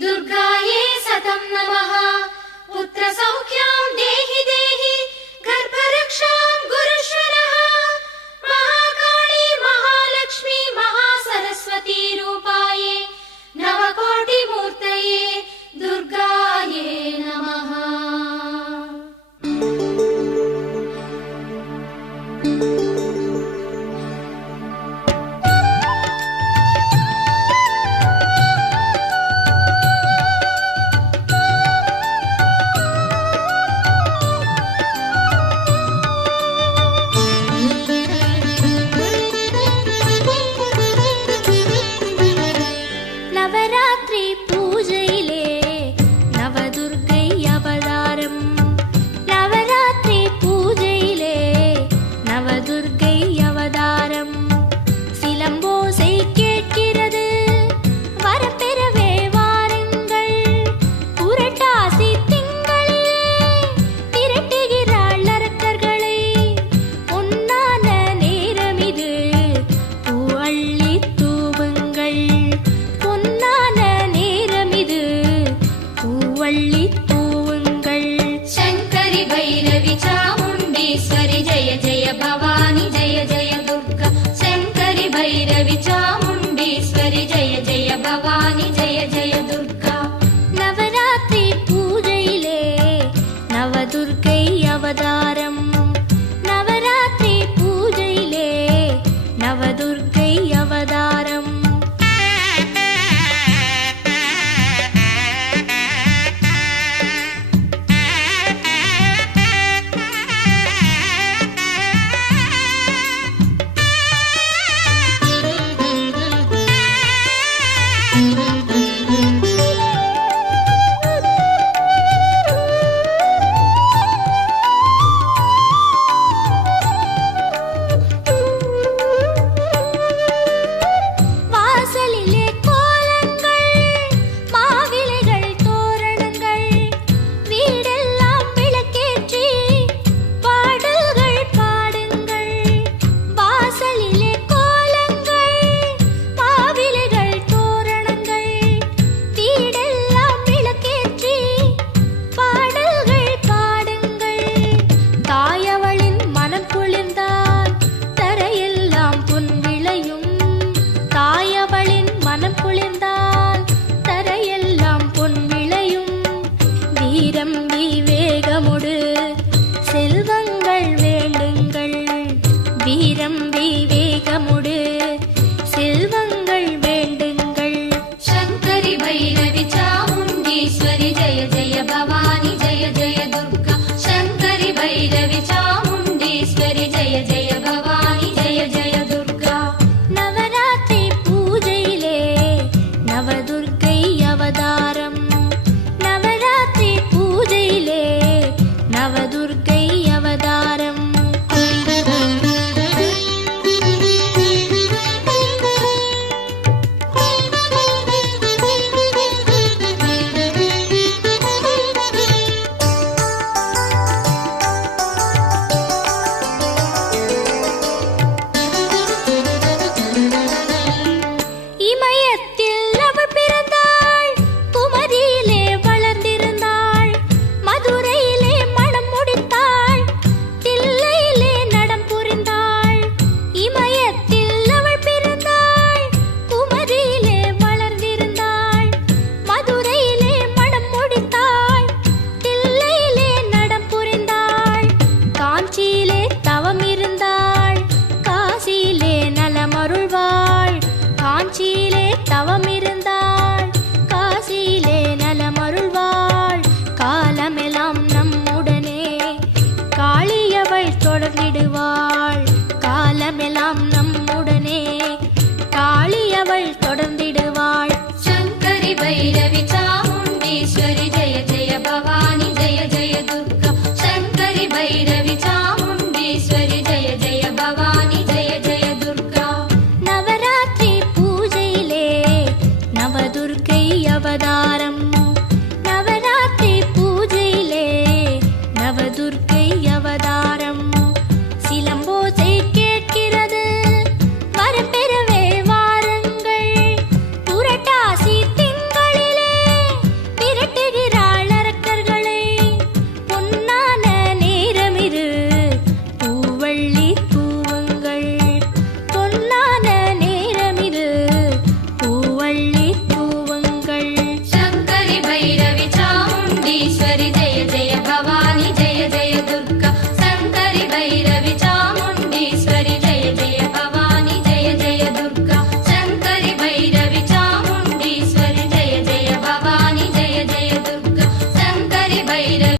दुर्गाये सतं नमः। पुत्रसौख्यं देहि देहि गर्भरक्षां गुरुष्व नः। महाकाली महालक्ष्मी महासरस्वती रूपाये नवकोटिमूर्तये दुर्गाये नमः। नवरात्रि पूजैले नवदुर्गै अवतारम्। नवरात्रि पूजैले नवदुर्गै अवतारम्। சிலம்போசை கேட்கிறது வரப்பெறவே வாருங்கள்। புரட்டாசி திங்களிலே திரட்டுகிறாள் அரக்கர்களை। பொன்னான நேரமிது பூ அள்ளி தூவுங்கள்। பொன்னான நேரமிது பூவள்ளி தூவுங்கள்। शङ्करि भैरवि चामुण्डेश्वरि जय जय भवानि जय जय दुर्गा। शङ्करि भैरवि चामुण्डेश्वरि जय जय भवानि जय जय दुर्गा। நவராத்திரி பூஜையிலே நவதுர்க்கை அவதாரம்। நவராத்திரி பூஜையிலே நவதுர்க்கை அவதாரம்। வாசலிலே கோலங்கள் மாவிலைகள் தோரணங்கள் வீடெல்லாம் விளக்கேற்றி பாடல்கள் பாடுங்கள்। வாசலிலே கோலங்கள் மாவிலைகள் தோரணங்கள் வீடெல்லாம் விளக்கேற்றி பாடல்கள் பாடுங்கள்। தாயவளின் மனம் குளிர்ந்தால் தரையெல்லாம் பொன் விளையும்। தாயவளின் மனம் குளிர்ந்தால் தரையெல்லாம் பொன் விளையும்। வீரம் விவேகமுடு செல்வங்கள் வேண்டுங்கள்। வீரம் விவேகமுடு செல்வங்கள் வேண்டுங்கள்। शङ्करि भैरवि चामुण्डेश्वरि जय जय भवानि जय जय दुर्गा। शङ्करि भैरवि चामुण्डेश्वरि जय जय भवानि जय जय दुर्गा। நவராத்திரி பூஜையிலே நவதுர்க்கை அவதாரம்। நவராத்திரி பூஜையிலே நவதுர்க்கை அவதாரம்। இமயத்தில் அவள் பிறந்தாள் குமரியிலே வளர்ந்திருந்தாள்। மதுரையிலே மணம் முடித்தாள் தில்லையிலே நடம் புரிந்தாள்। இமயத்தில் அவள் பிறந்தாள் குமரியிலே வளர்ந்திருந்தாள்। மதுரையிலே மணம் முடித்தாள் தில்லையிலே நடம் புரிந்தாள்। காஞ்சியிலே தவம் இருந்தாள் காசியிலே நலமருள்வாள்। காஞ்சியிலே தவம்